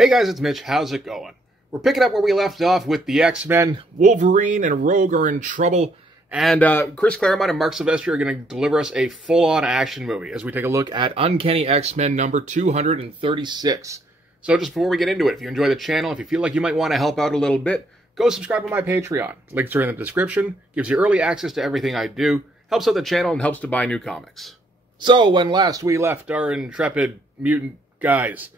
Hey guys, it's Mitch. How's it going? We're picking up where we left off with the X-Men. Wolverine and Rogue are in trouble, and Chris Claremont and Mark Silvestri are going to deliver us a full-on action movie as we take a look at Uncanny X-Men number 236. So just before we get into it, if you enjoy the channel, if you feel like you might want to help out a little bit, go subscribe to my Patreon. Links are in the description, gives you early access to everything I do, helps out the channel, and helps to buy new comics. So when last we left our intrepid mutant guys,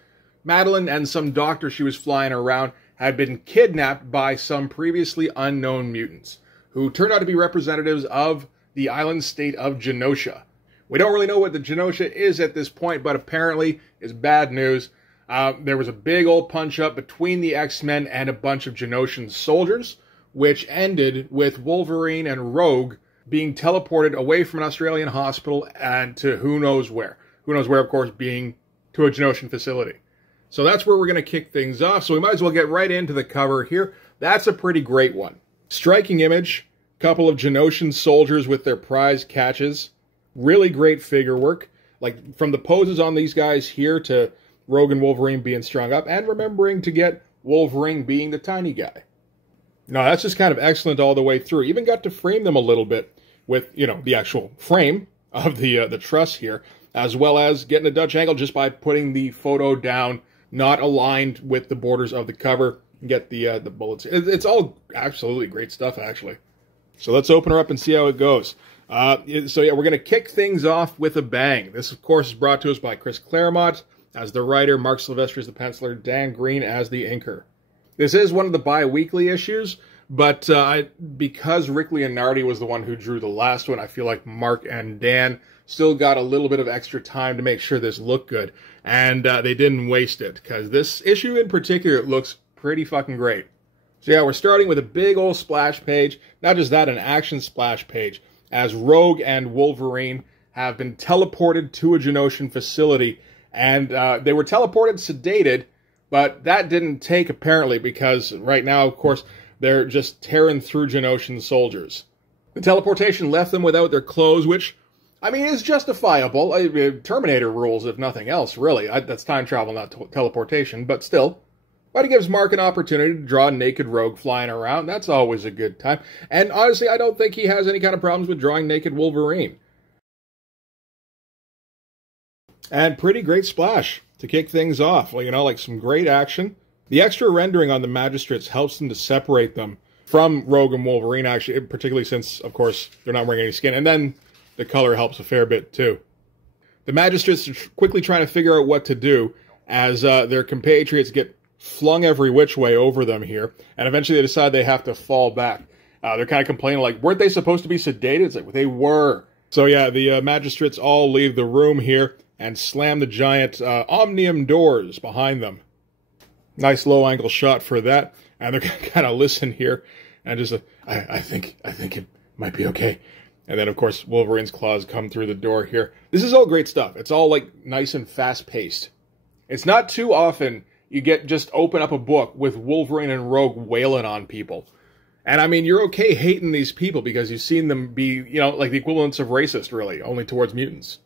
Madeline and some doctor she was flying around had been kidnapped by some previously unknown mutants, who turned out to be representatives of the island state of Genosha. We don't really know what the Genosha is at this point, but apparently it's bad news. There was a big old punch-up between the X-Men and a bunch of Genoshan soldiers, which ended with Wolverine and Rogue being teleported away from an Australian hospital and to who knows where. Who knows where, of course, being to a Genoshan facility. So that's where we're going to kick things off, so we might as well get right into the cover here. That's a pretty great one. Striking image, couple of Genoshan soldiers with their prize catches. Really great figure work. Like, from the poses on these guys here to Rogue and Wolverine being strung up, and remembering to get Wolverine being the tiny guy. No, that's just kind of excellent all the way through. Even got to frame them a little bit with, you know, the actual frame of the truss here, as well as getting a Dutch angle just by putting the photo down, not aligned with the borders of the cover. Get the bullets. It's all absolutely great stuff, actually. So let's open her up and see how it goes. So yeah, we're going to kick things off with a bang. This, of course, is brought to us by Chris Claremont as the writer, Mark Silvestri as the penciler, Dan Green as the inker. This is one of the bi-weekly issues, but because Rick Leonardi was the one who drew the last one, I feel like Mark and Dan still got a little bit of extra time to make sure this looked good. And they didn't waste it, because this issue in particular looks pretty fucking great. So yeah, we're starting with a big old splash page. Not just that, an action splash page, as Rogue and Wolverine have been teleported to a Genoshan facility. And they were teleported sedated, but that didn't take, apparently, because right now, of course, they're just tearing through Genoshan soldiers. The teleportation left them without their clothes, which, I mean, is justifiable. Terminator rules, if nothing else, really. That's time travel, not teleportation, but still. But it gives Mark an opportunity to draw a naked Rogue flying around. That's always a good time. And honestly, I don't think he has any kind of problems with drawing naked Wolverine. And pretty great splash to kick things off. Well, you know, like some great action. The extra rendering on the magistrates helps them to separate them from Rogue and Wolverine, actually, particularly since, of course, they're not wearing any skin. And then the color helps a fair bit, too. The magistrates are quickly trying to figure out what to do as their compatriots get flung every which way over them here. And eventually they decide they have to fall back. They're kind of complaining, like, weren't they supposed to be sedated? It's like, well, they were. So yeah, the magistrates all leave the room here and slam the giant omnium doors behind them. Nice low-angle shot for that. And they're kind of listen here and just, I think it might be okay. And then, of course, Wolverine's claws come through the door here. This is all great stuff. It's all, like, nice and fast-paced. It's not too often you get just open up a book with Wolverine and Rogue wailing on people. And, I mean, you're okay hating these people because you've seen them be, you know, like the equivalents of racist, really, only towards mutants.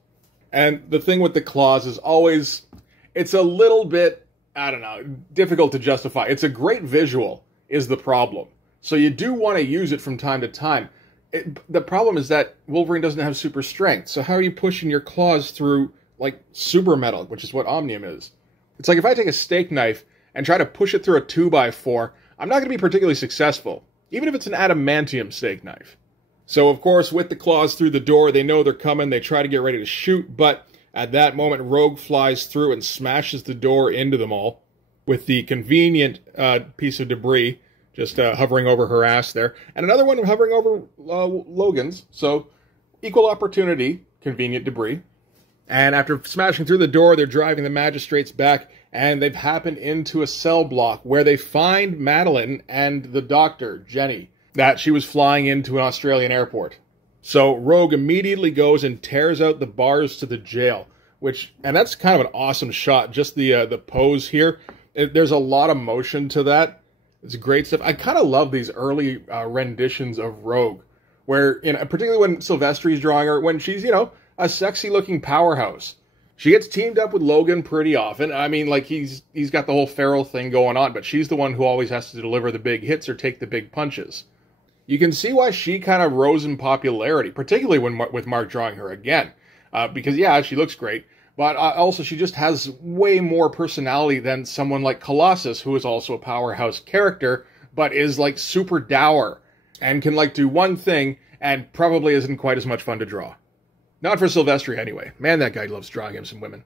And the thing with the claws is always, it's a little bit, I don't know, difficult to justify. It's a great visual, is the problem. So you do want to use it from time to time. The problem is that Wolverine doesn't have super strength, so how are you pushing your claws through, like, super metal, which is what Omnium is? It's like if I take a steak knife and try to push it through a 2x4, I'm not going to be particularly successful, even if it's an adamantium steak knife. So, of course, with the claws through the door, they know they're coming, they try to get ready to shoot, but at that moment, Rogue flies through and smashes the door into them all, with the convenient piece of debris just hovering over her ass there. And another one hovering over Logan's. So, equal opportunity, convenient debris. And after smashing through the door, they're driving the magistrates back, and they've happened into a cell block where they find Madeline and the doctor, Jenny, that she was flying into an Australian airport. So Rogue immediately goes and tears out the bars to the jail, and that's kind of an awesome shot, just the pose here. There's a lot of motion to that. It's great stuff. I kind of love these early renditions of Rogue, where, you know, particularly when Silvestri's drawing her, when she's, you know, a sexy-looking powerhouse. She gets teamed up with Logan pretty often. I mean, like, he's got the whole feral thing going on, but she's the one who always has to deliver the big hits or take the big punches. You can see why she kind of rose in popularity, particularly with Mark drawing her again. Because, yeah, she looks great, but also she just has way more personality than someone like Colossus, who is also a powerhouse character, but is, like, super dour and can, like, do one thing and probably isn't quite as much fun to draw. Not for Silvestri, anyway. Man, that guy loves drawing him some women.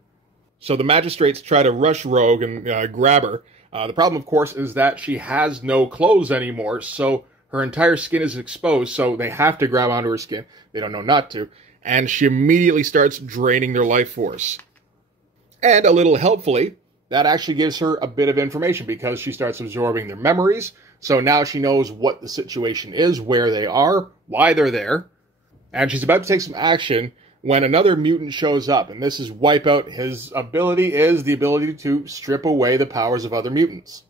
So the magistrates try to rush Rogue and grab her. The problem, of course, is that she has no clothes anymore, so her entire skin is exposed, so they have to grab onto her skin. They don't know not to. And she immediately starts draining their life force. And a little helpfully, that actually gives her a bit of information because she starts absorbing their memories. So now she knows what the situation is, where they are, why they're there. And she's about to take some action when another mutant shows up. And this is Wipeout. His ability is the ability to strip away the powers of other mutants.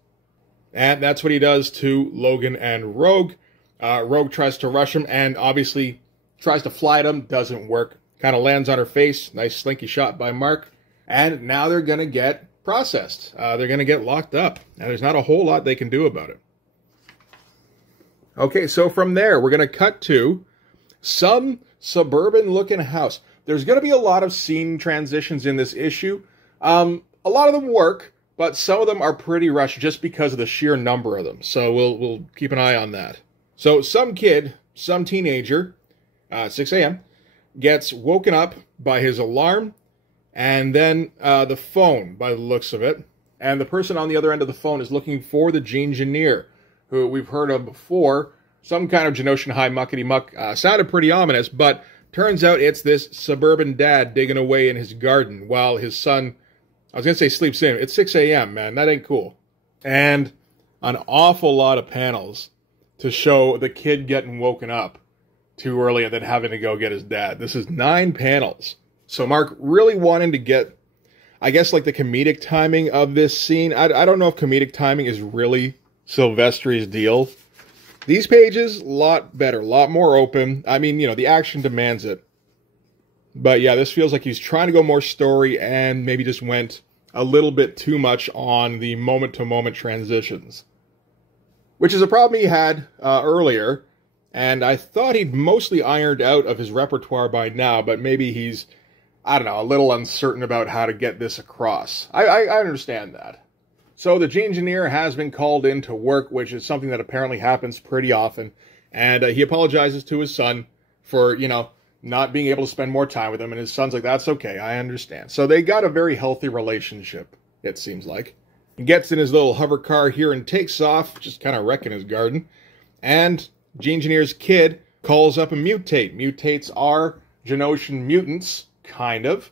And that's what he does to Logan and Rogue. Rogue tries to rush him and obviously tries to fly at him. Doesn't work. Kind of lands on her face. Nice slinky shot by Mark. And now they're going to get processed. They're going to get locked up. And there's not a whole lot they can do about it. Okay, so from there, we're going to cut to some suburban-looking house. There's going to be a lot of scene transitions in this issue. A lot of them work, but some of them are pretty rushed just because of the sheer number of them. So we'll keep an eye on that. So some kid, some teenager, 6 a.m., gets woken up by his alarm and then the phone, by the looks of it. And the person on the other end of the phone is looking for the Engineer, who we've heard of before. Some kind of Genoshan high muckety-muck. Sounded pretty ominous, but turns out it's this suburban dad digging away in his garden while his son, I was going to say sleeps in. It's 6 a.m., man. That ain't cool. And an awful lot of panels to show the kid getting woken up too early and then having to go get his dad. This is 9 panels. So Mark really wanting to get, I guess, like the comedic timing of this scene. I don't know if comedic timing is really Silvestri's deal. These pages, a lot better, a lot more open. I mean, you know, the action demands it. But yeah, this feels like he's trying to go more story and maybe just went a little bit too much on the moment-to-moment transitions. Which is a problem he had earlier, and I thought he'd mostly ironed out of his repertoire by now, but maybe he's, I don't know, a little uncertain about how to get this across. I understand that. So the Engineer has been called in to work, which is something that apparently happens pretty often. And he apologizes to his son for, you know, not being able to spend more time with him. And his son's like, that's okay, I understand. So they got a very healthy relationship, it seems like. He gets in his little hover car here and takes off, just kind of wrecking his garden. And Engineer's kid calls up a mutate. Mutates are Genoshan mutants, kind of,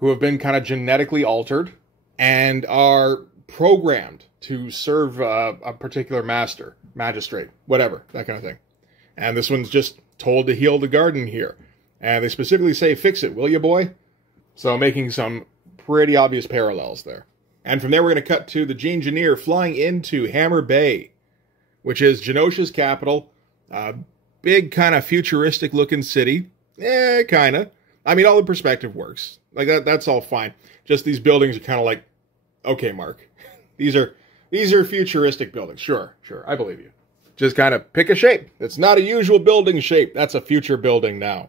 who have been kind of genetically altered and are programmed to serve a particular magistrate, whatever, that kind of thing. And this one's just told to heal the garden here. And they specifically say, fix it, will you, boy? So making some pretty obvious parallels there. And from there, we're going to cut to the Engineer flying into Hammer Bay, which is Genosha's capital. Big, kind of futuristic-looking city. Kind of. I mean, all the perspective works. Like, that's all fine. Just these buildings are kind of like, okay, Mark. These are futuristic buildings. Sure, I believe you. Just kind of pick a shape. It's not a usual building shape. That's a future building now.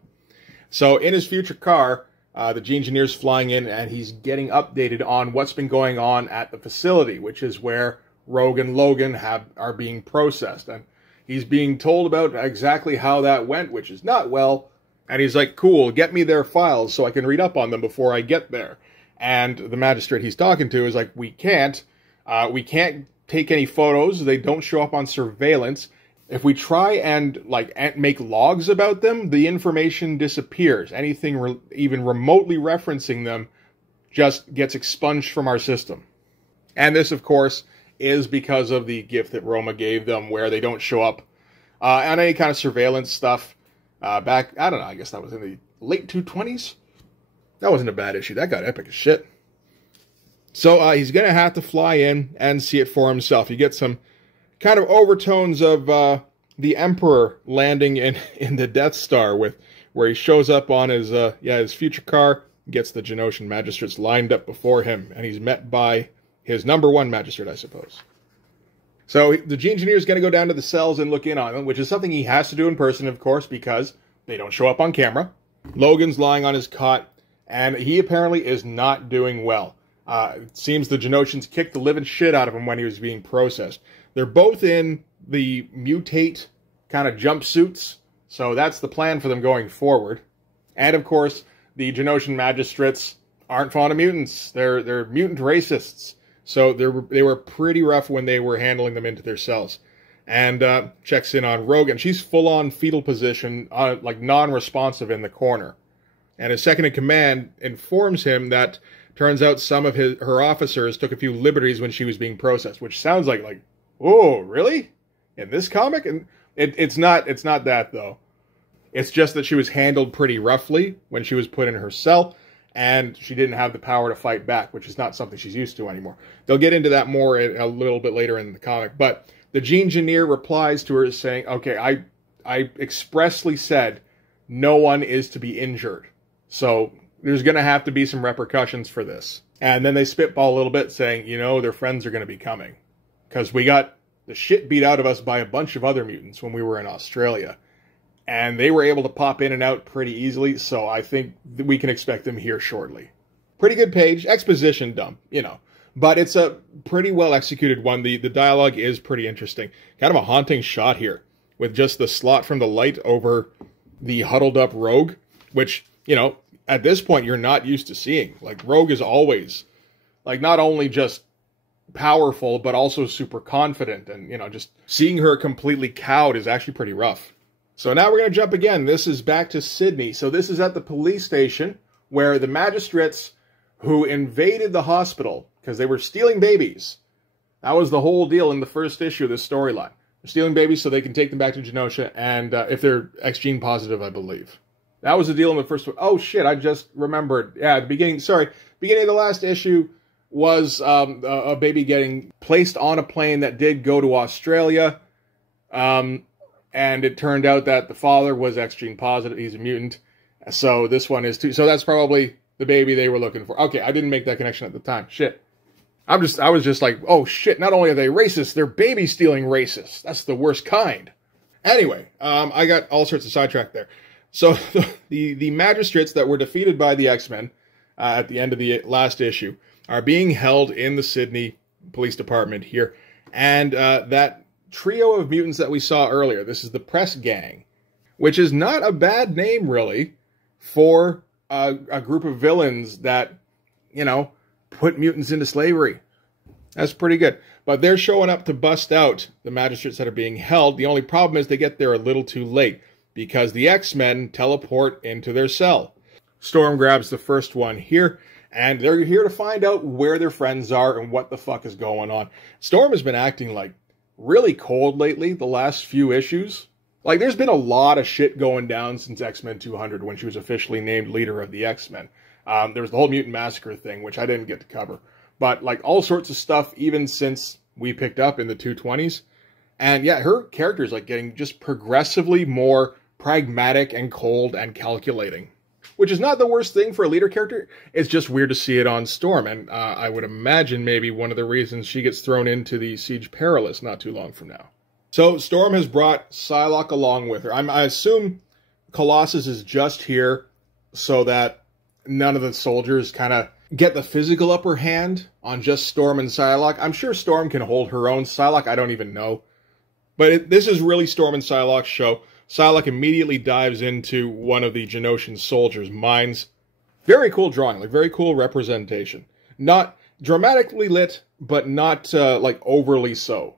So in his future car, the Engineer's flying in, and he's getting updated on what's been going on at the facility, which is where Rogue and Logan are being processed. And he's being told about exactly how that went, which is not well. And he's like, cool, get me their files so I can read up on them before I get there. And the magistrate he's talking to is like, we can't take any photos. They don't show up on surveillance. If we try and make logs about them, the information disappears. Anything even remotely referencing them just gets expunged from our system. And this, of course, is because of the gift that Roma gave them, where they don't show up on any kind of surveillance stuff. Back, I don't know, I guess that was in the late 220s? That wasn't a bad issue. That got epic as shit. So he's going to have to fly in and see it for himself. You get some kind of overtones of the Emperor landing in the Death Star, where he shows up on his future car, gets the Genoshan magistrates lined up before him, and he's met by his #1 magistrate, I suppose. So the Gene-Engineer is going to go down to the cells and look in on them, which is something he has to do in person, of course, because they don't show up on camera. Logan's lying on his cot, and he apparently is not doing well. It seems the Genoshans kicked the living shit out of him when he was being processed. They're both in the mutate kind of jumpsuits, so that's the plan for them going forward. And, of course, the Genoshan magistrates aren't fond of mutants. They're mutant racists. So they were pretty rough when they were handling them into their cells. And checks in on Rogue, and she's full-on fetal position, like non-responsive in the corner. And his second-in-command informs him that turns out some of her officers took a few liberties when she was being processed, which sounds like, oh, really? In this comic? And it's not that, though. It's just that she was handled pretty roughly when she was put in her cell, and she didn't have the power to fight back, which is not something she's used to anymore. They'll get into that more a little bit later in the comic, but the Gene-Engineer replies to her saying, okay, I expressly said no one is to be injured, so there's going to have to be some repercussions for this. And then they spitball a little bit, saying, you know, their friends are going to be coming, because we got the shit beat out of us by a bunch of other mutants when we were in Australia. And they were able to pop in and out pretty easily, so I think we can expect them here shortly. Pretty good page. Exposition dump, you know. But it's a pretty well-executed one. The dialogue is pretty interesting. Kind of a haunting shot here, with just the slot from the light over the huddled-up Rogue, which, you know, at this point you're not used to seeing. Like, Rogue is always, like, not only just powerful, but also super confident. And, you know, just seeing her completely cowed is actually pretty rough. So now we're going to jump again. This is back to Sydney. So this is at the police station where the magistrates who invaded the hospital because they were stealing babies. That was the whole deal in the first issue of this storyline. They're stealing babies so they can take them back to Genosha, and if they're X-gene positive, I believe. That was the deal in the first one. Oh, shit, I just remembered. Yeah, the beginning of the last issue was a baby getting placed on a plane that did go to Australia. And it turned out that the father was X-gene positive. He's a mutant. So this one is too. So that's probably the baby they were looking for. Okay, I didn't make that connection at the time. Shit. I was just like, oh shit, not only are they racist, they're baby-stealing racists. That's the worst kind. Anyway, I got all sorts of sidetracked there. So the magistrates that were defeated by the X-Men at the end of the last issue are being held in the Sydney Police Department here. And that trio of mutants that we saw earlier, this is the Press Gang, which is not a bad name, really, for a group of villains that, you know, put mutants into slavery. That's pretty good. But they're showing up to bust out the magistrates that are being held. The only problem is they get there a little too late, because the X-Men teleport into their cell. Storm grabs the first one here, and they're here to find out where their friends are and what the fuck is going on. Storm has been acting like really cold lately, the last few issues. Like, there's been a lot of shit going down since X-Men 200 when she was officially named leader of the X-Men. There was the whole Mutant Massacre thing, which I didn't get to cover. But, like, all sorts of stuff even since we picked up in the 220s. And, yeah, her character is, like, getting just progressively more pragmatic and cold and calculating. Which is not the worst thing for a leader character. It's just weird to see it on Storm. And I would imagine maybe one of the reasons she gets thrown into the Siege Perilous not too long from now. So Storm has brought Psylocke along with her. I assume Colossus is just here so that none of the soldiers kind of get the physical upper hand on just Storm and Psylocke. I'm sure Storm can hold her own. Psylocke, I don't even know. But this is really Storm and Psylocke's show. Psylocke immediately dives into one of the Genoshan soldiers' minds. Very cool drawing, like very cool representation. Not dramatically lit, but not like overly so.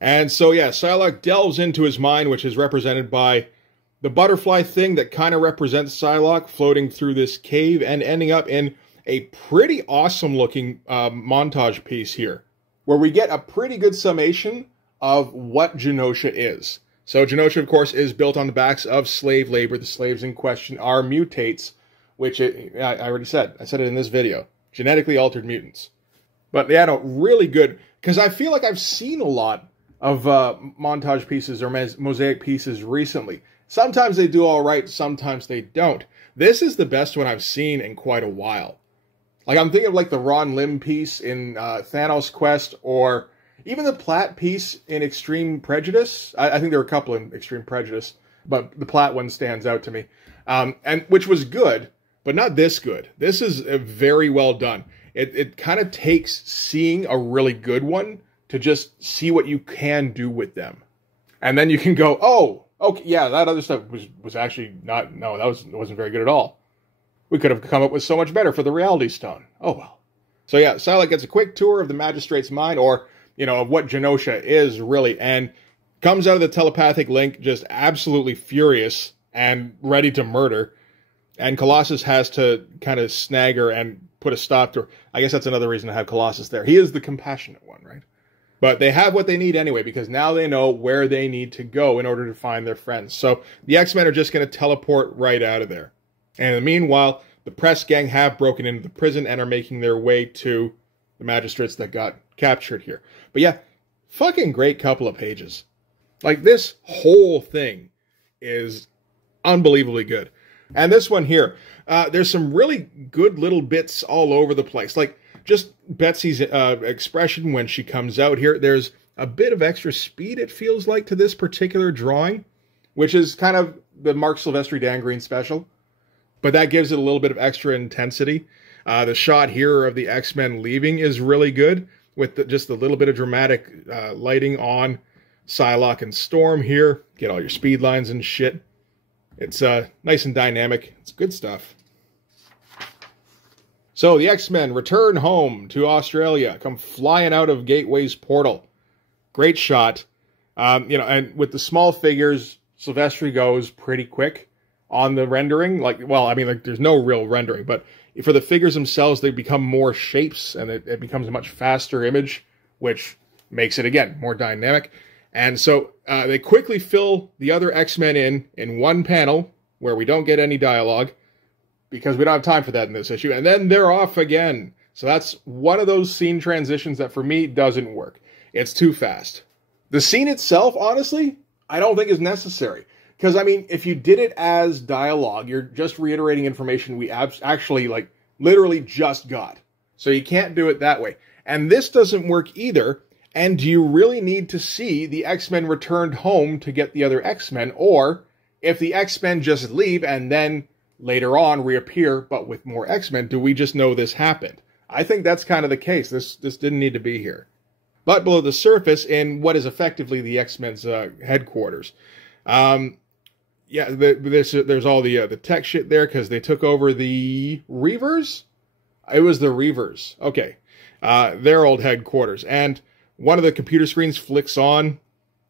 And so yeah, Psylocke delves into his mind, which is represented by the butterfly thing that kind of represents Psylocke floating through this cave and ending up in a pretty awesome looking montage piece here, where we get a pretty good summation of what Genosha is. So Genosha, of course, is built on the backs of slave labor. The slaves in question are mutates, which I already said. I said it in this video. Genetically altered mutants. But yeah, no, really good. Because I feel like I've seen a lot of montage pieces or mosaic pieces recently. Sometimes they do all right, sometimes they don't. This is the best one I've seen in quite a while. Like, I'm thinking of, like, the Ron Lim piece in Thanos Quest, or even the Platt piece in Extreme Prejudice. I think there were a couple in Extreme Prejudice, but the Platt one stands out to me. And which was good, but not this good. This is very well done. It kind of takes seeing a really good one to just see what you can do with them. And then you can go, oh, okay, yeah, that other stuff was actually not, no, it wasn't very good at all. We could have come up with so much better for the Reality Stone. Oh, well. So yeah, Psylocke gets a quick tour of the Magistrate's mind, or, you know, of what Genosha is, really, and comes out of the telepathic link just absolutely furious and ready to murder. And Colossus has to kind of snag her and put a stop to her. I guess that's another reason to have Colossus there. He is the compassionate one, right? But they have what they need anyway, because now they know where they need to go in order to find their friends. So the X-Men are just going to teleport right out of there. And in the meanwhile, the press gang have broken into the prison and are making their way to the magistrates that got captured here. But yeah, fucking great couple of pages. Like, this whole thing is unbelievably good. And this one here, there's some really good little bits all over the place. Like, just Betsy's expression when she comes out here. There's a bit of extra speed, it feels like, to this particular drawing, which is kind of the Mark Silvestri Dan Green special. But that gives it a little bit of extra intensity. The shot here of the X-Men leaving is really good, with just a little bit of dramatic lighting on Psylocke and Storm here. Get all your speed lines and shit. It's nice and dynamic. It's good stuff. So the X-Men return home to Australia, come flying out of Gateway's portal. Great shot. You know, and with the small figures, Silvestri goes pretty quick on the rendering. Like, well, I mean, like, there's no real rendering, but for the figures themselves, they become more shapes, and it becomes a much faster image, which makes it, again, more dynamic. And so they quickly fill the other X-Men in one panel, where we don't get any dialogue, because we don't have time for that in this issue, and then they're off again. So that's one of those scene transitions that, for me, doesn't work. It's too fast. The scene itself, honestly, I don't think is necessary. Because, I mean, if you did it as dialogue, you're just reiterating information we actually, like, literally just got. So you can't do it that way. And this doesn't work either. And do you really need to see the X-Men returned home to get the other X-Men? Or if the X-Men just leave and then later on reappear, but with more X-Men, do we just know this happened? I think that's kind of the case. This didn't need to be here. But below the surface, in what is effectively the X-Men's headquarters, yeah, there's all the tech shit there, because they took over the Reavers? It was the Reavers. Okay. Their old headquarters. And one of the computer screens flicks on,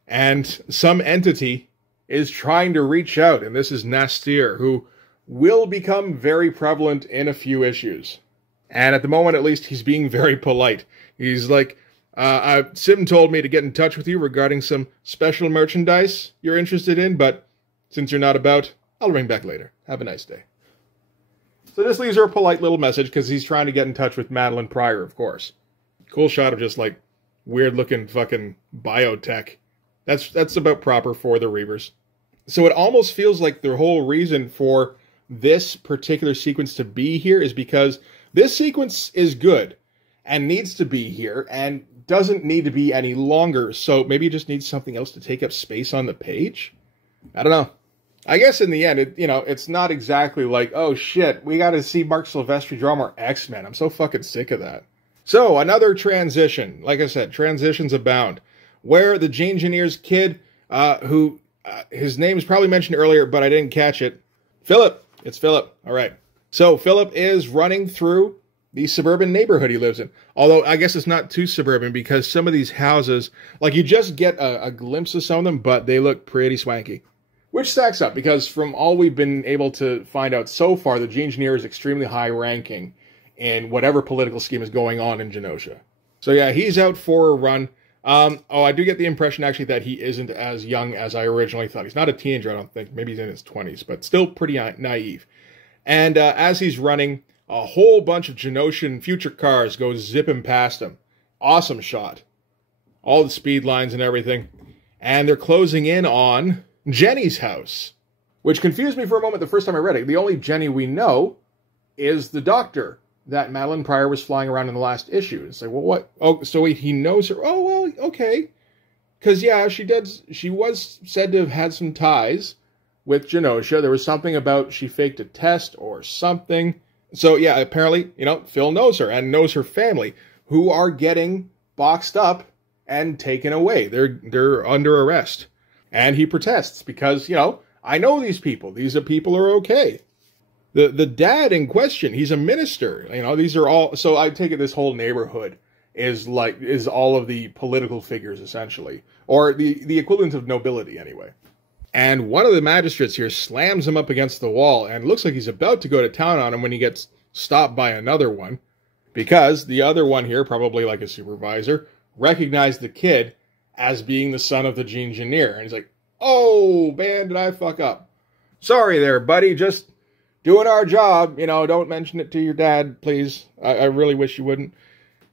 and some entity is trying to reach out, and this is Nastir, who will become very prevalent in a few issues. And at the moment, at least, he's being very polite. He's like, Sim told me to get in touch with you regarding some special merchandise you're interested in, but since you're not about, I'll ring back later. Have a nice day. So this leaves her a polite little message, because he's trying to get in touch with Madeline Pryor, of course. Cool shot of just, like, weird-looking fucking biotech. That's about proper for the Reavers. So it almost feels like the whole reason for this particular sequence to be here is because this sequence is good and needs to be here and doesn't need to be any longer. So maybe it just needs something else to take up space on the page? I don't know. I guess in the end, it's not exactly like, oh shit, we got to see Mark Silvestri draw more X-Men. I'm so fucking sick of that. So, another transition. Like I said, transitions abound. Where the Engineer's kid, who, his name is probably mentioned earlier, but I didn't catch it. Philip. It's Philip. All right. So, Philip is running through the suburban neighborhood he lives in. Although, I guess it's not too suburban, because some of these houses, like, you just get a glimpse of some of them, but they look pretty swanky. Which stacks up, because from all we've been able to find out so far, the Engineer is extremely high-ranking in whatever political scheme is going on in Genosha. So yeah, he's out for a run. I do get the impression, actually, that he isn't as young as I originally thought. He's not a teenager, I don't think. Maybe he's in his 20s, but still pretty naive. And as he's running, a whole bunch of Genoshan future cars go zipping past him. Awesome shot. All the speed lines and everything. And they're closing in on Jenny's house. which confused me for a moment the first time I read it. The only Jenny we know is the doctor that Madeline Pryor was flying around in the last issue. It's like, well, what? Oh, so wait, he knows her. Oh, well, okay. Because, yeah, she was said to have had some ties with Genosha. There was something about she faked a test or something. So, yeah, apparently, you know, Phil knows her and knows her family, who are getting boxed up and taken away. They're under arrest. And he protests because, you know, I know these people. These people are okay. The dad in question, he's a minister. You know, these are all... So I take it this whole neighborhood is all of the political figures, essentially. Or the equivalent of nobility, anyway. And one of the magistrates here slams him up against the wall and looks like he's about to go to town on him when he gets stopped by another one. Because the other one here, probably like a supervisor, recognized the kid as being the son of the engineer. And he's like, oh, man, did I fuck up? Sorry there, buddy, just doing our job. You know, don't mention it to your dad, please. I really wish you wouldn't.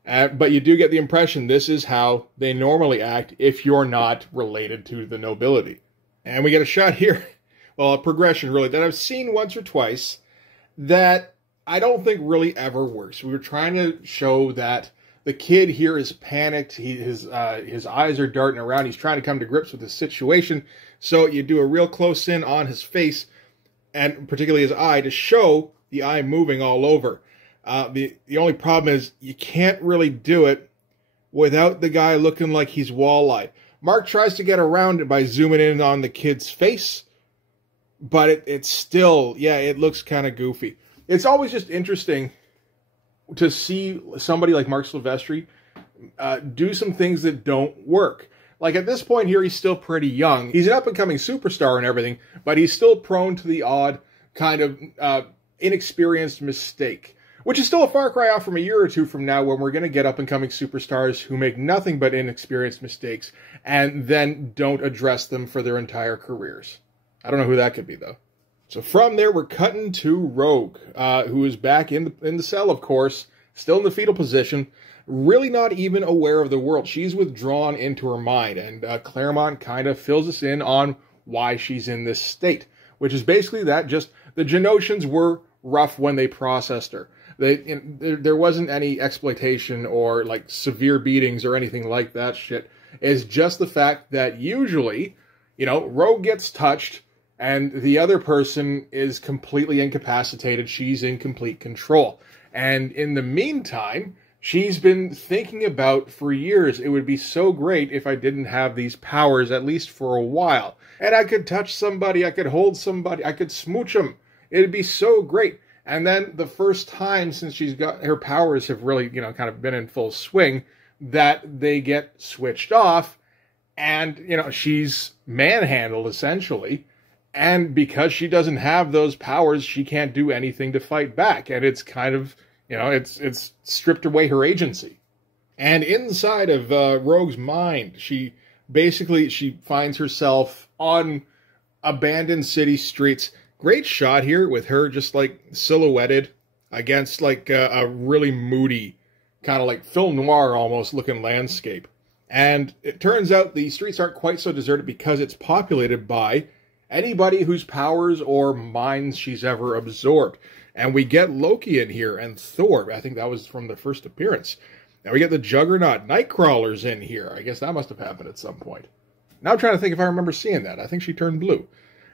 But you do get the impression this is how they normally act if you're not related to the nobility. And we get a shot here, well, a progression really, that I've seen once or twice that I don't think really ever works. We were trying to show that the kid here is panicked. His eyes are darting around. He's trying to come to grips with the situation. So you do a real close in on his face, and particularly his eye, to show the eye moving all over. The only problem is you can't really do it without the guy looking like he's wall-eyed. Mark tries to get around it by zooming in on the kid's face, but it's still, yeah, it looks kind of goofy. It's always just interesting to see somebody like Mark Silvestri do some things that don't work. Like at this point here, he's still pretty young. He's an up-and-coming superstar and everything, but he's still prone to the odd kind of inexperienced mistake. Which is still a far cry off from a year or two from now when we're going to get up-and-coming superstars who make nothing but inexperienced mistakes and then don't address them for their entire careers. I don't know who that could be, though. So from there, we're cutting to Rogue, who is back in the cell, of course, still in the fetal position, really not even aware of the world. She's withdrawn into her mind, and Claremont kind of fills us in on why she's in this state, which is basically that just the Genoshans were rough when they processed her. There wasn't any exploitation or like severe beatings or anything like that shit. It's just the fact that usually, you know, Rogue gets touched and the other person is completely incapacitated. She's in complete control. And in the meantime, she's been thinking about for years, it would be so great if I didn't have these powers, at least for a while. And I could touch somebody, I could hold somebody, I could smooch them. It'd be so great. And then the first time since she's got her powers have really, you know, kind of been in full swing, that they get switched off and, you know, she's manhandled essentially. And because she doesn't have those powers, she can't do anything to fight back. And it's kind of, you know, it's stripped away her agency. And inside of Rogue's mind, she finds herself on abandoned city streets. Great shot here with her just like silhouetted against like a really moody, kind of like film noir almost looking landscape. And it turns out the streets aren't quite so deserted because it's populated by anybody whose powers or minds she's ever absorbed. And we get Loki in here and Thor. I think that was from the first appearance. Now we get the Juggernaut Nightcrawler's in here. I guess that must have happened at some point. Now I'm trying to think if I remember seeing that. I think she turned blue.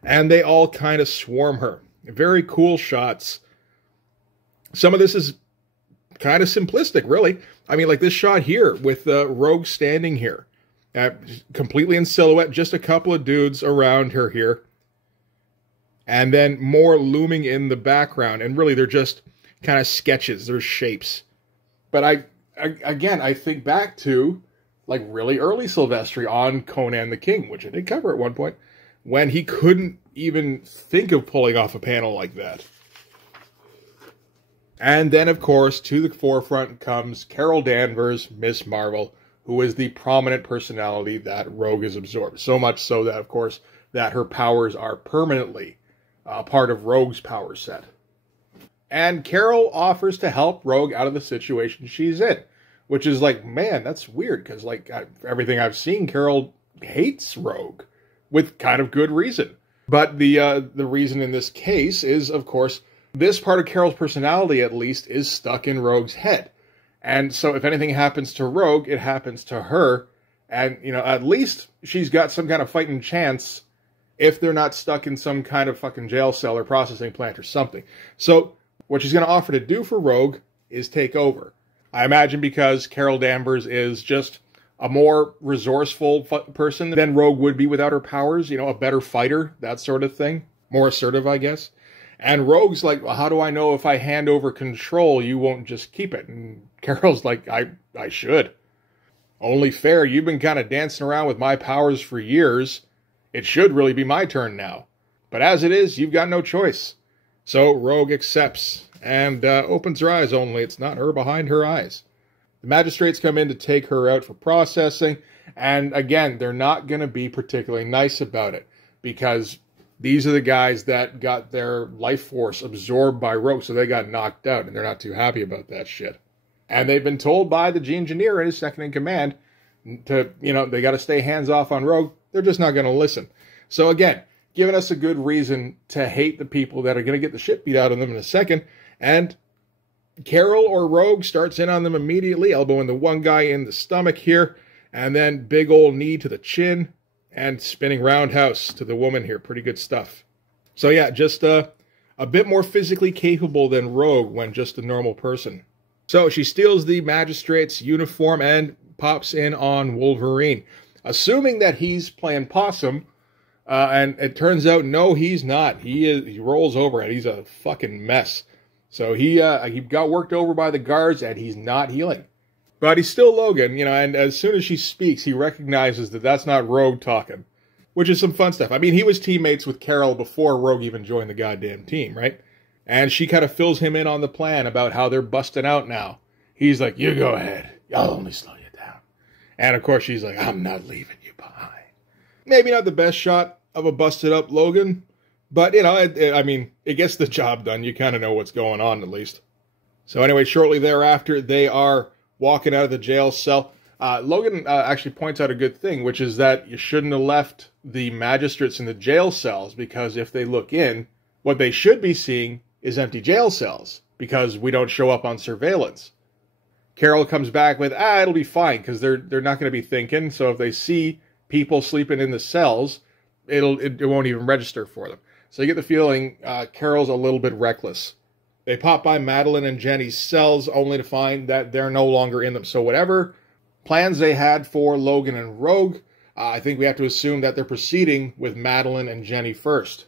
And they all kind of swarm her. Very cool shots. Some of this is kind of simplistic, really. I mean, like this shot here with Rogue standing here. Completely in silhouette. Just a couple of dudes around her here. And then more looming in the background. And really, they're just kind of sketches. They're shapes. But again, I think back to like really early Silvestri on Conan the King, which I did cover at one point, when he couldn't even think of pulling off a panel like that. And then, of course, to the forefront comes Carol Danvers, Miss Marvel, who is the prominent personality that Rogue has absorbed. So much so that, of course, that her powers are permanently part of Rogue's power set. And Carol offers to help Rogue out of the situation she's in, which is like, man, that's weird, because like everything I've seen, Carol hates Rogue. With kind of good reason. But the reason in this case is, of course, this part of Carol's personality, at least, is stuck in Rogue's head. And so if anything happens to Rogue, it happens to her. And, you know, at least she's got some kind of fighting chance if they're not stuck in some kind of fucking jail cell or processing plant or something. So what she's going to offer to do for Rogue is take over. I imagine because Carol Danvers is just a more resourceful person than Rogue would be without her powers. You know, a better fighter, that sort of thing. More assertive, I guess. And Rogue's like, well, how do I know if I hand over control, you won't just keep it? And Carol's like, I should. Only fair, you've been kind of dancing around with my powers for years. It should really be my turn now. But as it is, you've got no choice. So Rogue accepts and opens her eyes, only it's not her behind her eyes. The magistrates come in to take her out for processing. And again, they're not going to be particularly nice about it because these are the guys that got their life force absorbed by Rogue, so they got knocked out, and they're not too happy about that shit. And they've been told by the G-Engineer and his second in command to, you know, they got to stay hands off on Rogue. They're just not going to listen. So again, giving us a good reason to hate the people that are going to get the shit beat out of them in a second. And Carol or Rogue starts in on them immediately, elbowing the one guy in the stomach here, and then big old knee to the chin. And spinning roundhouse to the woman here. Pretty good stuff. So yeah, just a bit more physically capable than Rogue when just a normal person. So she steals the magistrate's uniform and pops in on Wolverine. Assuming that he's playing possum. And it turns out, no, he's not. He rolls over and he's a fucking mess. So he got worked over by the guards and he's not healing. But he's still Logan, you know, and as soon as she speaks, he recognizes that that's not Rogue talking. Which is some fun stuff. I mean, he was teammates with Carol before Rogue even joined the goddamn team, right? And she kind of fills him in on the plan about how they're busting out now. He's like, you go ahead. I'll only slow you down. And of course, she's like, I'm not leaving you behind. Maybe not the best shot of a busted up Logan. But, you know, I mean, it gets the job done. You kind of know what's going on, at least. So anyway, shortly thereafter, they are walking out of the jail cell. Logan actually points out a good thing, which is that you shouldn't have left the magistrates in the jail cells, because if they look in, what they should be seeing is empty jail cells, because we don't show up on surveillance. Carol comes back with, it'll be fine, because they're not going to be thinking, so if they see people sleeping in the cells, it won't even register for them. So you get the feeling Carol's a little bit reckless. They pop by Madeline and Jenny's cells only to find that they're no longer in them. So whatever plans they had for Logan and Rogue, I think we have to assume that they're proceeding with Madeline and Jenny first.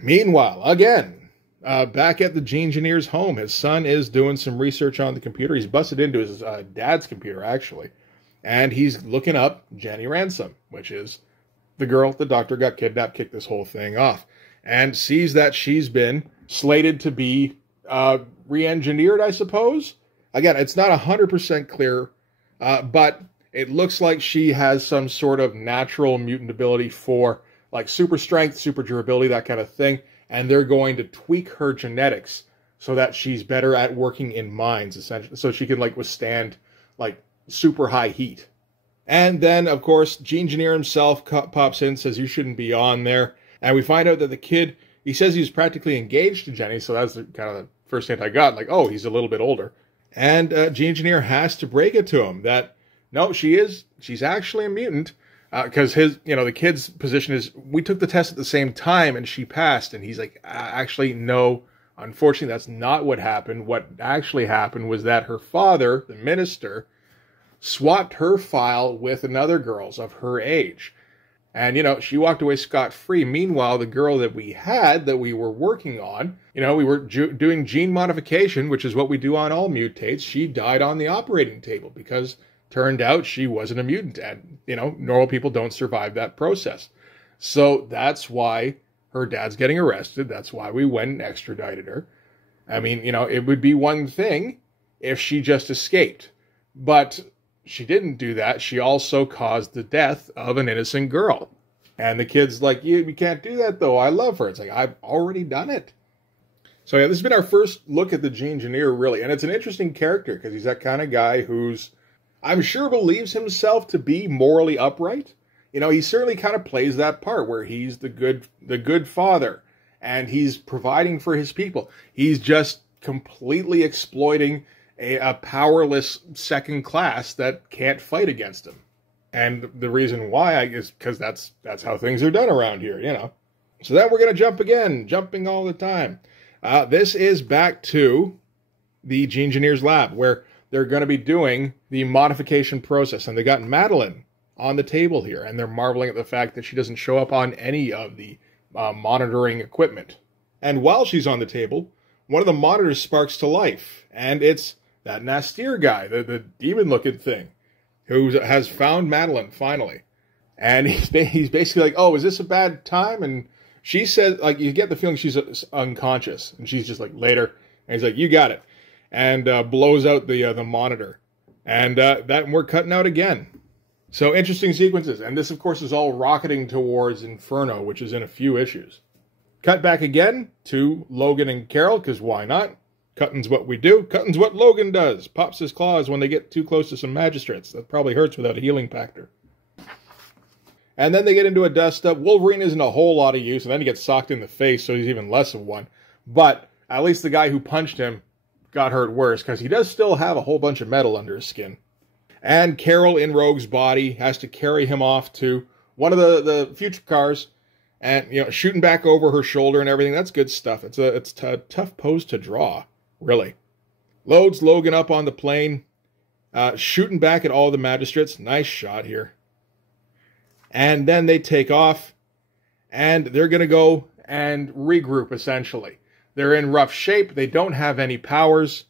Meanwhile, again, back at the G-Engineer's home, his son is doing some research on the computer. He's busted into his dad's computer, actually. And he's looking up Jenny Ransom, which is the girl the doctor got kidnapped, kicked this whole thing off. And sees that she's been slated to be re-engineered, I suppose. Again, it's not 100% clear, but it looks like she has some sort of natural mutant ability for like super strength, super durability, that kind of thing. And they're going to tweak her genetics so that she's better at working in mines, essentially, so she can like withstand like super high heat. And then, of course, G-Engineer himself pops in, says you shouldn't be on there. And we find out that the kid, he says he's practically engaged to Jenny, so that's kind of the first hint I got, like, oh, he's a little bit older. And G-Engineer has to break it to him that, no, she's actually a mutant, because the kid's position is, we took the test at the same time and she passed. And he's like, actually, no, unfortunately, that's not what happened. What actually happened was that her father, the minister, swapped her file with another girl's of her age. And, she walked away scot-free. Meanwhile, the girl that we were working on, we were doing gene modification, which is what we do on all mutates. She died on the operating table because turned out she wasn't a mutant. And, normal people don't survive that process. So that's why her dad's getting arrested. That's why we went and extradited her. I mean, it would be one thing if she just escaped. But she didn't do that. She also caused the death of an innocent girl. And the kid's like, you can't do that, though. I love her. It's like, I've already done it. So, yeah, this has been our first look at the G-Engineer, really. And it's an interesting character, because he's that kind of guy who's, I'm sure, believes himself to be morally upright. you know, he certainly kind of plays that part where he's the good father, and he's providing for his people. He's just completely exploiting a powerless second class that can't fight against him. And the reason why is because that's how things are done around here, you know. So then we're going to jump again, jumping all the time. This is back to the Gene Engineer's lab, where they're going to be doing the modification process. And they got Madeline on the table here, and they're marveling at the fact that she doesn't show up on any of the monitoring equipment. And while she's on the table, one of the monitors sparks to life, and it's that Nastir guy, the demon-looking thing, who has found Madeline, finally. And he's basically like, oh, is this a bad time? And she says, like, you get the feeling she's unconscious. And she's just like, later. And he's like, you got it. And blows out the monitor. And that we're cutting out again. So interesting sequences. And this, of course, is all rocketing towards Inferno, which is in a few issues. Cut back again to Logan and Carol, because why not? Cutting's what we do. Cutting's what Logan does. Pops his claws when they get too close to some magistrates. That probably hurts without a healing factor. And then they get into a dust-up. Wolverine isn't a whole lot of use, and then he gets socked in the face, so he's even less of one. But at least the guy who punched him got hurt worse, because he does still have a whole bunch of metal under his skin. And Carol, in Rogue's body, has to carry him off to one of the future cars, and, you know, shooting back over her shoulder and everything. That's good stuff. It's a tough pose to draw, really. Loads Logan up on the plane, shooting back at all the magistrates. Nice shot here. And then they take off, and they're going to go and regroup, essentially. They're in rough shape. They don't have any powers,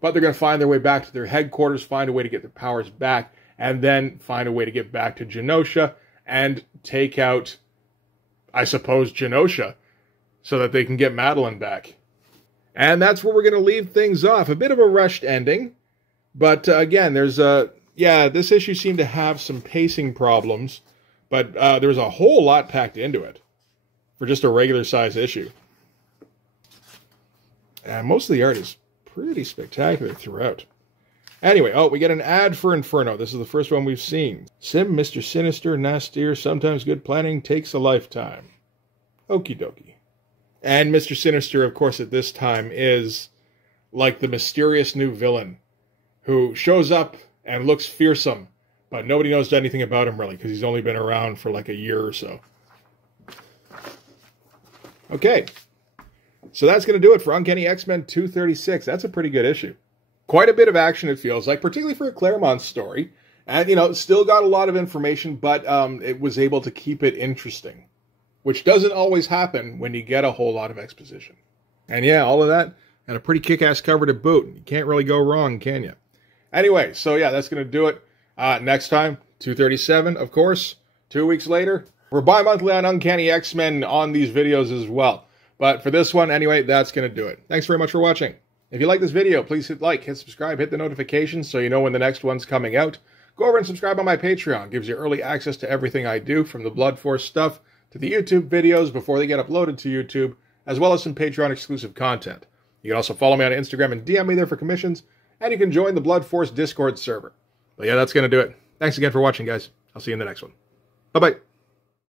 but they're going to find their way back to their headquarters, find a way to get their powers back, and then find a way to get back to Genosha and take out, I suppose, Genosha, so that they can get Madeline back. And that's where we're going to leave things off. A bit of a rushed ending, but again, there's this issue seemed to have some pacing problems, but there's a whole lot packed into it for just a regular size issue. And most of the art is pretty spectacular throughout. Anyway, we get an ad for Inferno. This is the first one we've seen. Sim, Mr. Sinister, Nastir, sometimes good planning takes a lifetime. Okie dokie. And Mr. Sinister, of course, at this time is like the mysterious new villain who shows up and looks fearsome, but nobody knows anything about him, really, because he's only been around for like a year or so. Okay. So that's going to do it for Uncanny X-Men 236. That's a pretty good issue. Quite a bit of action, it feels like, particularly for a Claremont story. And, you know, still got a lot of information, but it was able to keep it interesting, which doesn't always happen when you get a whole lot of exposition. And yeah, all of that, and a pretty kick-ass cover to boot. You can't really go wrong, can you? Anyway, so yeah, that's going to do it. Next time, 237, of course, 2 weeks later. We're bi-monthly on Uncanny X-Men on these videos as well. But for this one, anyway, that's going to do it. Thanks very much for watching. If you like this video, please hit like, hit subscribe, hit the notifications so you know when the next one's coming out. Go over and subscribe on my Patreon. It gives you early access to everything I do, from the Blood Force stuff to the YouTube videos before they get uploaded to YouTube, as well as some Patreon exclusive content. You can also follow me on Instagram and DM me there for commissions, and you can join the Blood Force Discord server. But yeah, that's going to do it. Thanks again for watching, guys. I'll see you in the next one. Bye-bye.